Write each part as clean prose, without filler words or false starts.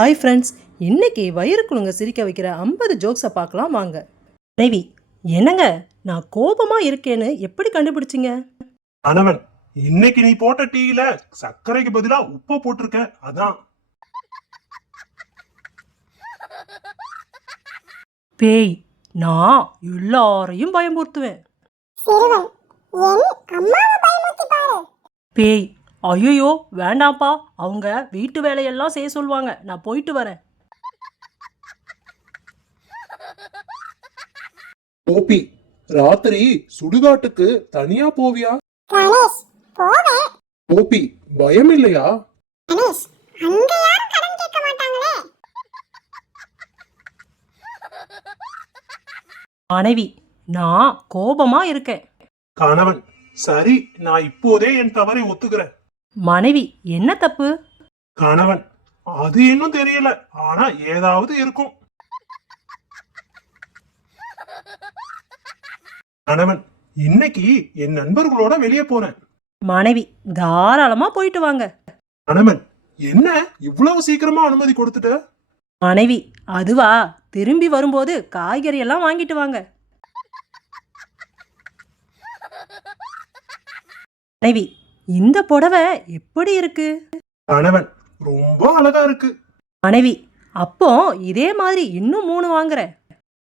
Hi friends, இன்னைக்கு வயிறு குலுங்க சிரிக்க வைக்கிற 50 ஜோக்ஸை பார்க்கலாம் வாங்க. ரவி, என்னங்க நான் கோபமா இருக்கேன்னு எப்படி கண்டுபிடிச்சிங்க? கணவன், இன்னைக்கு நீ போட்ட டீயில சர்க்கரைக்கு பதிலா உப்பை போட்டிருக்க, அதான். பேய், நான் எல்லாரையும் பயமுறுத்துவேன். பேய், ஐயோ வேண்டாம்ப்பா, அவங்க வீட்டு வேலையெல்லாம் செய்ய சொல்லுவாங்க, நான் போயிட்டு வரேன். கோபி, ராத்திரி சுடுகாட்டுக்கு தனியா போவியா? கணேஷ், போவேன். கோபி, பயம் இல்லையா? கணேஷ், அங்க யாரும் கடன் கேட்க மாட்டாங்களே. மனைவி, நான் கோபமா இருக்கேன். கணவன், சரி, நான் இப்போதே என் தவறை ஒத்துக்கிறேன். மனைவி, என்ன தப்பு? கணவன், அது இன்னும் தெரியல, ஆனா ஏதாவது இருக்கும். கணவன், இன்னைக்கு என் நண்பர்களோட வெளியே போனேன். மனைவி, தாராளமா போயிட்டு வாங்க. கணவன், என்ன இவ்வளவு சீக்கிரமா அனுமதி கொடுத்துட்ட? மனைவி, அதுவா, திரும்பி வரும்போது காய்கறி எல்லாம் வாங்கிட்டு வாங்க. மனைவி, இந்த புடவை எப்படி இருக்கு? கணவன், ரொம்ப அழகா இருக்கு. மனைவி, அப்போ இதே மாதிரி இன்னும் 3 வாங்குறேன்.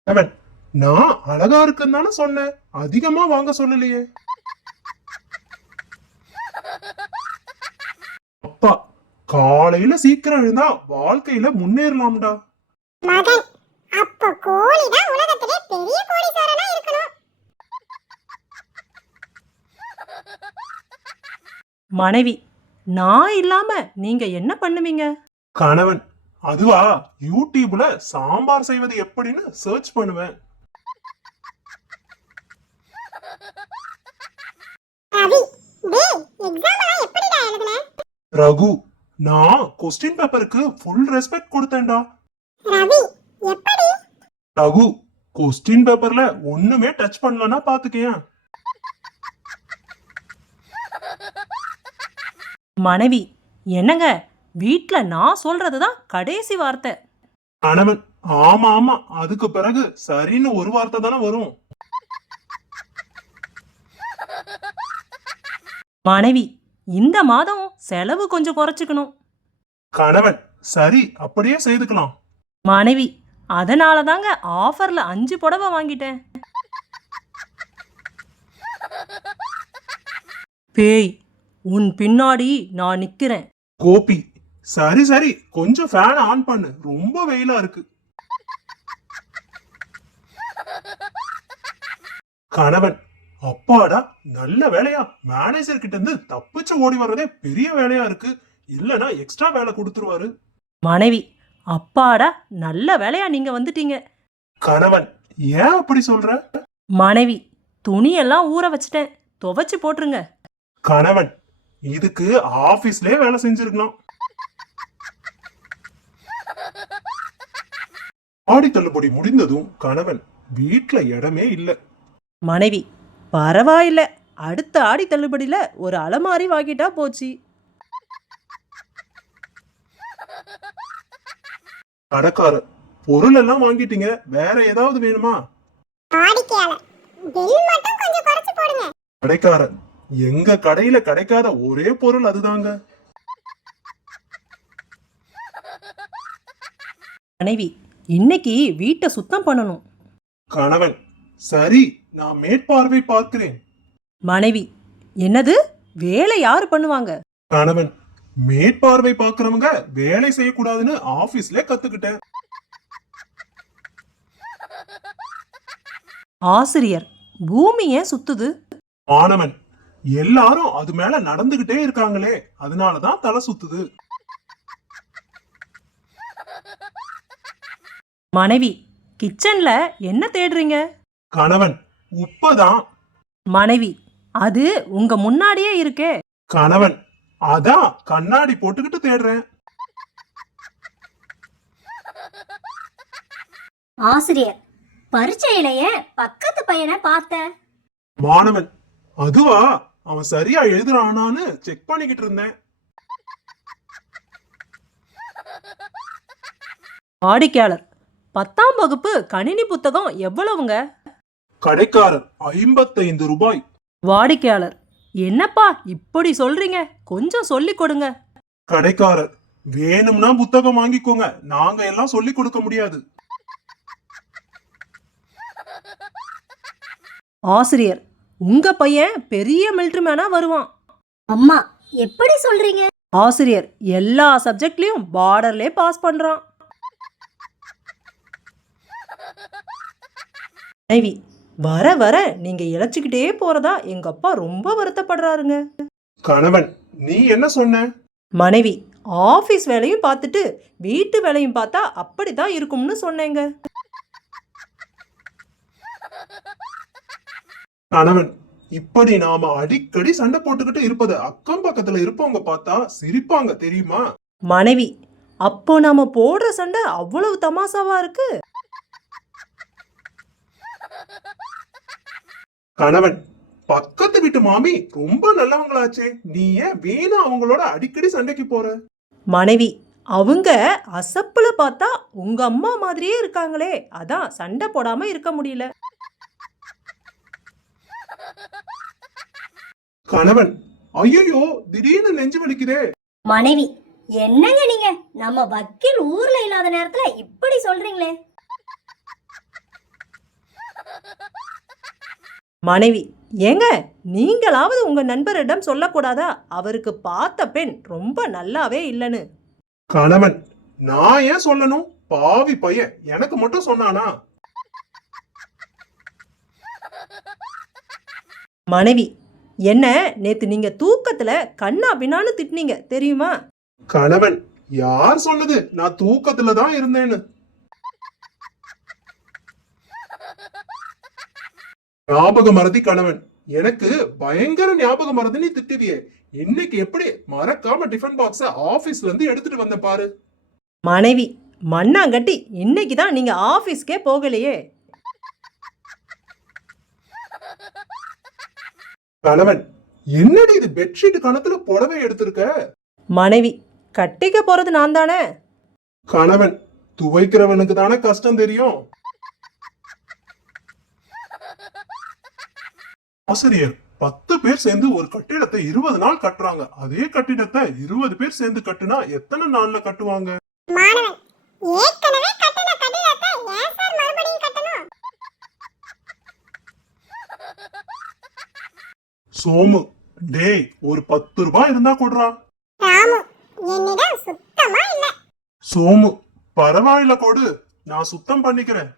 கணவன், நான் அழகா இருக்குன்னு தானே சொன்னேன், அதிகமா வாங்க சொல்லலையே. அப்பா, காலையில சீக்கிரம் எழுந்தா வாழ்க்கையில முன்னேறலாம்டா. மகன், அப்ப கோழிதான் உலகத்திலே பெரிய கோடீஸ்வரனா இருக்கணும். மனைவி, நான் இல்லாம நீங்க என்ன பண்ணுவீங்க? கணவன், அதுவா, யூடியூப்ல சாம்பார் செய்வது எப்படின்னு சர்ச் பண்ணுவேன். ரவி, டேய், எக்ஸாம்லாம் எப்படிடா எழுதுன? ரகு, நான் கொஸ்டின் பேப்பருக்கு ஃபுல் ரெஸ்பெக்ட் கொடுத்தேன்டா. ரவி, எப்படி? ரகு, கொஸ்டின் பேப்பர்ல ஒண்ணுமே டச் பண்ணலன்னா பாத்துக்கேன். மனைவி, என்னங்க, வீட்ல நான் சொல்றதுதான் கடைசி வார்த்தை. கணவன், ஆமா ஆமா, அதுக்கு பிறகு சரின்னு ஒரு வார்த்தை தானே வரும். மனைவி, இந்த மாதம் செலவு கொஞ்சம் குறைச்சுக்கணும். கணவன், சரி, அப்படியே செய்துக்கலாம். மனைவி, அதனால தாங்க ஆஃபர்ல 5 புடவை வாங்கிட்டேன். பேய், உன் பின்னாடி நான் நிக்கிறேன். கோபி, சரி சரி, கொஞ்சம் ஃபேன் ஆன் பண்ணு, ரொம்ப வெயிலா இருக்கு. கணவன், அப்பாடா, நல்ல வேலையா, மேனேஜர் கிட்ட இருந்து தப்பிச்சு ஓடி வர்றதே பெரிய வேலையா இருக்கு, இல்லனா எக்ஸ்ட்ரா வேலை கொடுத்துருவாரு. மனைவி, அப்பாடா, நல்ல வேலையா நீங்க வந்துட்டீங்க. கணவன், ஏன் அப்படி சொல்ற? மனைவி, துணியெல்லாம் ஊற வச்சிட்டேன், துவைச்சு போட்டுருங்க. கணவன், இதுக்கு ஆபீஸ்லயே வேலை செஞ்சிருக்கலாம். ஆடி தள்ளுபடி முடிந்ததும் கணவன், வீட்ல இடமே இல்ல. மனைவி, பரவாயில்ல, அடுத்த ஆடி தள்ளுபடியில ஒரு அலமாரி வாங்கிட்டா போச்சு. கடைக்காரர், பொருள் எல்லாம் வாங்கிட்டீங்க, வேற ஏதாவது வேணுமா? வாடிக்கையாளர், பில் மட்டும் கொஞ்சம் குறைச்சு போடுங்க. கடைக்காரன், எங்க கடையில கிடைக்காத ஒரே பொருள் அதுதாங்க. மனைவி, இன்னைக்கு வீட்டை சுத்தம் பண்ணணும். கணவன், சரி, நான் மேற்பார்வை பார்க்கிறேன். மனைவி, என்னது, வேலை யாரு பண்ணுவாங்க? கணவன், மேற்பார்வை பார்க்கிறவங்க வேலை செய்யக்கூடாதுன்னு ஆபீஸ்ல கத்துக்கிட்டேன். ஆசிரியர், பூமி ஏன் சுத்துது? மாணவன், எல்லாரும் அது மேல நடந்துகிட்டே இருக்காங்களே, அதனாலதான் தலை சுத்துது. மனைவி, கிச்சன்ல என்ன தேடுறீங்க? கணவன், உப்பதான். மனைவி, அது உங்க முன்னாடியே இருக்கே. கணவன், அதான் கண்ணாடி போட்டுக்கிட்டு தேடுறேன். ஆசிரியர், பரீட்சையிலேய பக்கத்து பையனை பார்த்தேன். மாணவன், அதுவா, அவன் சரியா எழுதுறானான்னு செக் பண்ணிக்கிட்டு இருந்தேன். வாடிக்கையாளர் 10ஆம் வகுப்பு கணினி புத்தகம் எவ்வளவுங்க? கடைக்காரர் 55 ரூபாய். வாடிக்கையாளர் என்னப்பா இப்படி சொல்றீங்க, கொஞ்சம் சொல்லி கொடுங்க. கடைக்காரர் வேணும்னா புத்தகம் வாங்கிக்கோங்க, நாங்க எல்லாம் சொல்லி கொடுக்க முடியாது. ஆசிரியர் உங்க பையன் பெரிய மிலிட்டரி மேனா வருவான். அம்மா எப்படி சொல்றீங்க? ஆசிரியர் எல்லா சப்ஜெக்ட்லயும் பார்டர்லே பாஸ் பண்றான். மனைவி வர வர நீங்க இழைச்சிக்கிட்டே போறதா எங்க அப்பா ரொம்ப வருத்தப்படுறாருங்க. கணவன் நீ என்ன சொன்ன? மனைவி ஆபீஸ் வேலையும் பார்த்துட்டு வீட்டு வேலையும் பார்த்தா அப்படிதான் இருக்கும்னு சொன்னேங்க. கணவன் இப்படி நாம அடிக்கடி சண்டை போட்டுக்கிட்டு இருப்பது அக்கம் பக்கத்துல இருப்பவங்க பார்த்தா சிரிப்பாங்க தெரியுமா? மனைவி அப்போ நாம போடுற சண்டை அவ்வளவு தமாசாவா இருக்கு. கணவன் பக்கத்து வீட்டு மாமி ரொம்ப நல்லவங்களாச்சே, நீ ஏன் வீணா அவங்களோட அடிக்கடி சண்டைக்கு போற? மனைவி அவங்க அசப்புல பார்த்தா உங்க அம்மா மாதிரியே இருக்காங்களே, அதான் சண்டை போடாம இருக்க முடியல. கணவன் ஐயோ திடீர்னு நெஞ்சு வலிக்குதே. மனைவி என்னங்க நீங்க, நம்ம வக்கீல் ஊர்ல இல்லாத நேரத்துல இப்படி சொல்றீங்களே. மனைவி ஏங்க நீங்களாவது உங்க நண்பரிடம் சொல்லக்கூடாதா, அவருக்கு பார்த்த பெண் ரொம்ப நல்லாவே இல்லைன்னு. கணவன் நான் ஏன் சொல்லணும், பாவி பையன் எனக்கு மட்டும் சொன்னானா? மனைவி என்ன நேத்து நீங்க தூக்கத்துல கண்ணா பின்னான்னு திட்டினீங்க தெரியுமா? கணவன் யார் சொன்னது நான் தூக்கத்துல தான் இருந்தேன்னு? ஞாபக மறதி கணவன், எனக்கு பயங்கர ஞாபக மறதி. நீ திட்டுவியே, இன்னைக்கு எப்படி மறக்காம டிஃபன் பாக்ஸ ஆபீஸ்ல இருந்து எடுத்துட்டு வந்த பாரு. மனைவி மண்ணாங்கட்டி இன்னைக்கு தான் நீங்க ஆபீஸ்க்கே போகலையே. கணவன் என்னடி இது பெட்ஷீட் கணத்துல புடவை எடுத்திருக்க? மனைவி கட்டிக்க போறது நான் தானே. கணவன் துவைக்கிறவனுக்கு தானே கஷ்டம் தெரியும். ஆசிரியர் 10 பேர் சேர்ந்து ஒரு கட்டிடத்தை 20 நாள் கட்டுறாங்க, அதே கட்டிடத்தை 20 பேர் சேர்ந்து கட்டுனா எத்தனை நாள்ல கட்டுவாங்க? மாணவன் ஏற்கனவே கட்டின கட்டிடத்தை ஏன் சார் மறுபடியும் கட்டணும்? சோமு டேய் ஒரு 10 ரூபாய் இருந்தா கொடுறா. ராமு என்னிடம் சுத்தமா இல்ல. சோமு பரவாயில்ல கொடு, நான் சுத்தம் பண்ணிக்கிறேன்.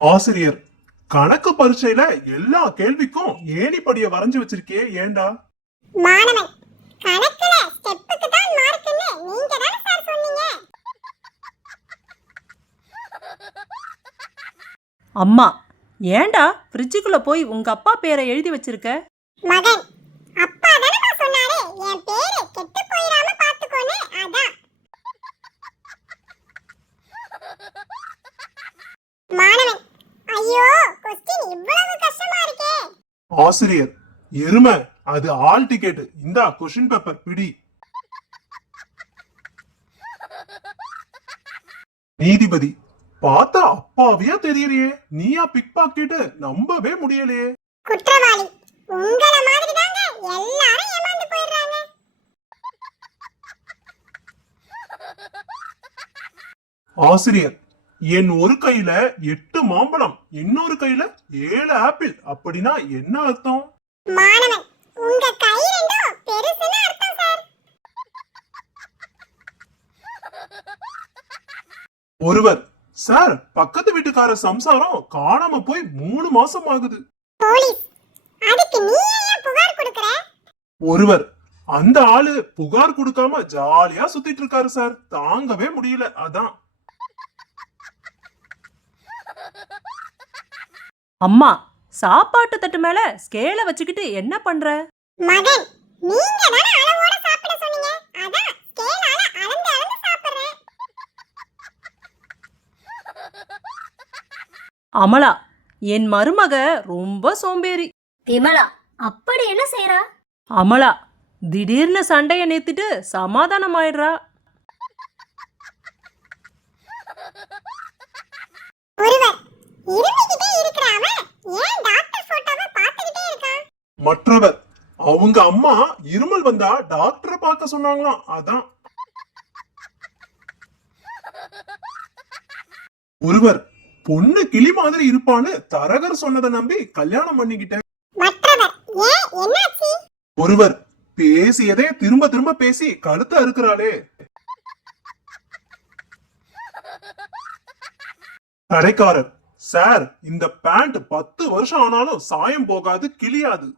ஆசிரியர் கணக்கு பரீட்சையில எல்லா கேள்விக்கும் ஏணிப்படிய வரைஞ்சு வச்சிருக்கியே ஏண்டா? மாணவன் கணக்குல ஸ்டெப்புக்கு தான் மார்க்னு நீங்க தானே சார் சொன்னீங்க. அம்மா ஏண்டா ஃப்ரிட்ஜுக்குள்ள போய் உங்க அப்பா பேரை எழுதி வச்சிருக்க? மகன் அப்பா தானே சொன்னாரு என் பேரு கெட்டு போயிராம பாத்துக்கோன்னு, அதான். மாணவன் ஐயோ கொஸ்டின் இவ்வளவு கஷ்டமா இருக்கே. ஆசிரியர் எருமை அது ஆல் டிக்கெட், இந்தா கொஸ்டின் பேப்பர் பிடி. நீதிபதி பார்த்தா அப்பாவியா தெரியலையே, நீயா பிக் பாக்கெட், நம்பவே முடியலையே. குற்றவாளி உங்கள மாதிரி தாங்க எல்லாரும் ஏமாந்து போயிடுறாங்க. ஆசிரியர் என் ஒரு கையில 8 மாம்பழம், இன்னொரு கையில 7 ஆப்பிள், அப்படின்னா என்ன அர்த்தம்? மாணவன் உங்க கை ரெண்டும் பெருசுன்னு அர்த்தம் சார். ஒருவர் சார் பக்கத்து வீட்டுக்கார சம்சாரம் காணாம போய் 3 மாசம் ஆகுது. போலீஸ் அதுக்கு நீ ஏன் புகார் கொடுக்கற? ஒருவர் அந்த ஆளு புகார் கொடுக்காம ஜாலியா சுத்திட்டு இருக்காரு சார், தாங்கவே முடியல அதான். அம்மா சாப்பாட்டு தட்டு மேல ஸ்கேல வச்சுக்கிட்டு என்ன பண்ற? மகன் நீங்க தானே அளவோட சாப்பிட சொன்னீங்க, அதான் ஸ்கேலால அளந்து அளந்து சாப்பிடுறேன். அமலா என் மருமக ரொம்ப சோம்பேறி. விமலா அப்படி என்ன செய்யறா? அமலா திடீர்னு சண்டையை நிறுத்திட்டு சமாதானம் ஆயிடுறா. ஒருவர் இருமிக்கிட்டே இருக்கிற அவன் ஏன் டாக்டர் போட்டோவை பார்த்துக்கிட்டே இருக்கான்? மற்றவர் அவங்க அம்மா இருமல் வந்தா டாக்டரை பார்க்க சொன்னாங்களாம், அதான். ஒருவர் பொண்ணு கிளி மாதிரி இருப்பான்னு தரகர் சொன்னதை நம்பி கல்யாணம் பண்ணிக்கிட்டேன். மற்றவர் ஏன் என்னாச்சு? ஒருவர் பேசியதே திரும்ப திரும்ப பேசி கழுத்த அறுக்கிறாளே. கடைக்காரர், சார் இந்த பேண்ட் 10 வருஷம் ஆனாலும் சாயம் போகாது, கிளியாது.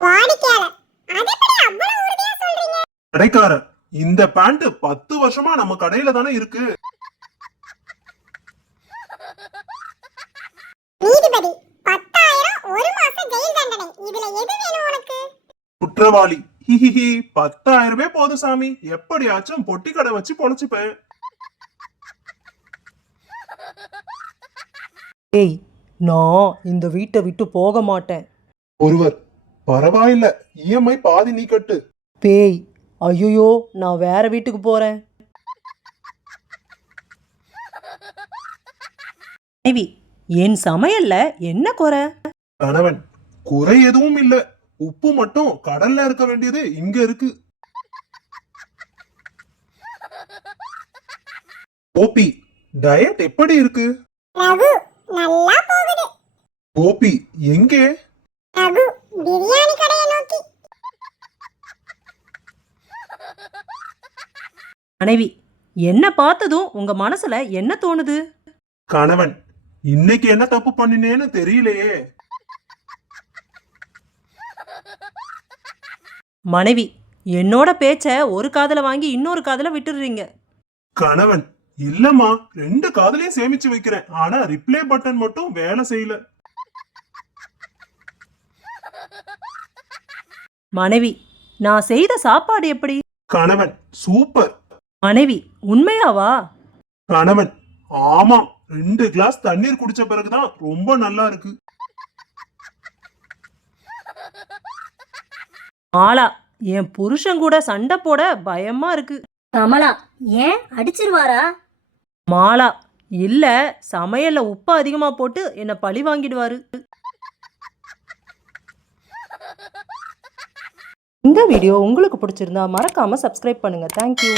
வாடிக்கையாளர் அது எப்படி அவ்வளவு உறுதியா சொல்றீங்க? கடைக்காரர், இந்த பேண்ட் 10 வருஷமா நம்ம கடையில தானே இருக்கு. நீதிபதி 10,000 ஒரு மாசம் ஜெயில் தண்டனை, இதுல எது வேணும் உனக்கு? குற்றவாளி, ஹிஹிஹி 10,000 போதும் சாமி, எப்படியாச்சும் பொட்டி கடை வச்சு பொழைச்சுப்பேன். ஏய், நான் இந்த வீட்டை விட்டு போக மாட்டேன். ஒருவர், பரவாயில்ல, இஎம்ஐ பாதி நீ கட்டு. பேய், ஐயோ, நான் வேற வீட்டுக்கு போறேன். மனைவி, என் சமையல்ல என்ன குறை? கணவன், குறை எதுவும் இல்ல, உப்பு மட்டும் கடல்ல இருக்க வேண்டியது இங்க இருக்கு. கோபி, டயட் எப்படி இருக்கு? ரகு நல்லா போகுது. கோபி எங்கே? ரகு பிரியாணி கடையை நோக்கி. மனைவி, என்ன பார்த்ததும் உங்க மனசுல என்ன தோணுது? கணவன், இன்னைக்கு என்ன தப்பு பண்ணினேன்னு தெரியலையே. மனைவி, என்னோட பேச்ச ஒரு காதுல வாங்கி இன்னொரு காதுல விட்டுடுறீங்க. கணவன், இல்லம்மா, 2 காதுலயும் சேமிச்சு வைக்கிறேன், ஆனா ரிப்ளே பட்டன் மட்டும் வேலை செய்யல. மனைவி, நான் செய்த சாப்பாடு எப்படி? கணவன், சூப்பர். மனைவி, உண்மையாவா? கணவன், ஆமா, 2 கிளாஸ் தண்ணீர் குடிச்ச பிறகுதான் ரொம்ப நல்லா இருக்கு. ஆளா, என் புருஷன் கூட சண்டை போட பயமா இருக்கு. கமலா, ஏன் அடிச்சிருவாரா? மாலா, இல்ல, சமையல்ல உப்பு அதிகமா போட்டு என்ன பழி வாங்கிடுவாரு. இந்த வீடியோ உங்களுக்கு பிடிச்சிருந்தா மறக்காம சப்ஸ்கிரைப் பண்ணுங்க. தேங்க்யூ.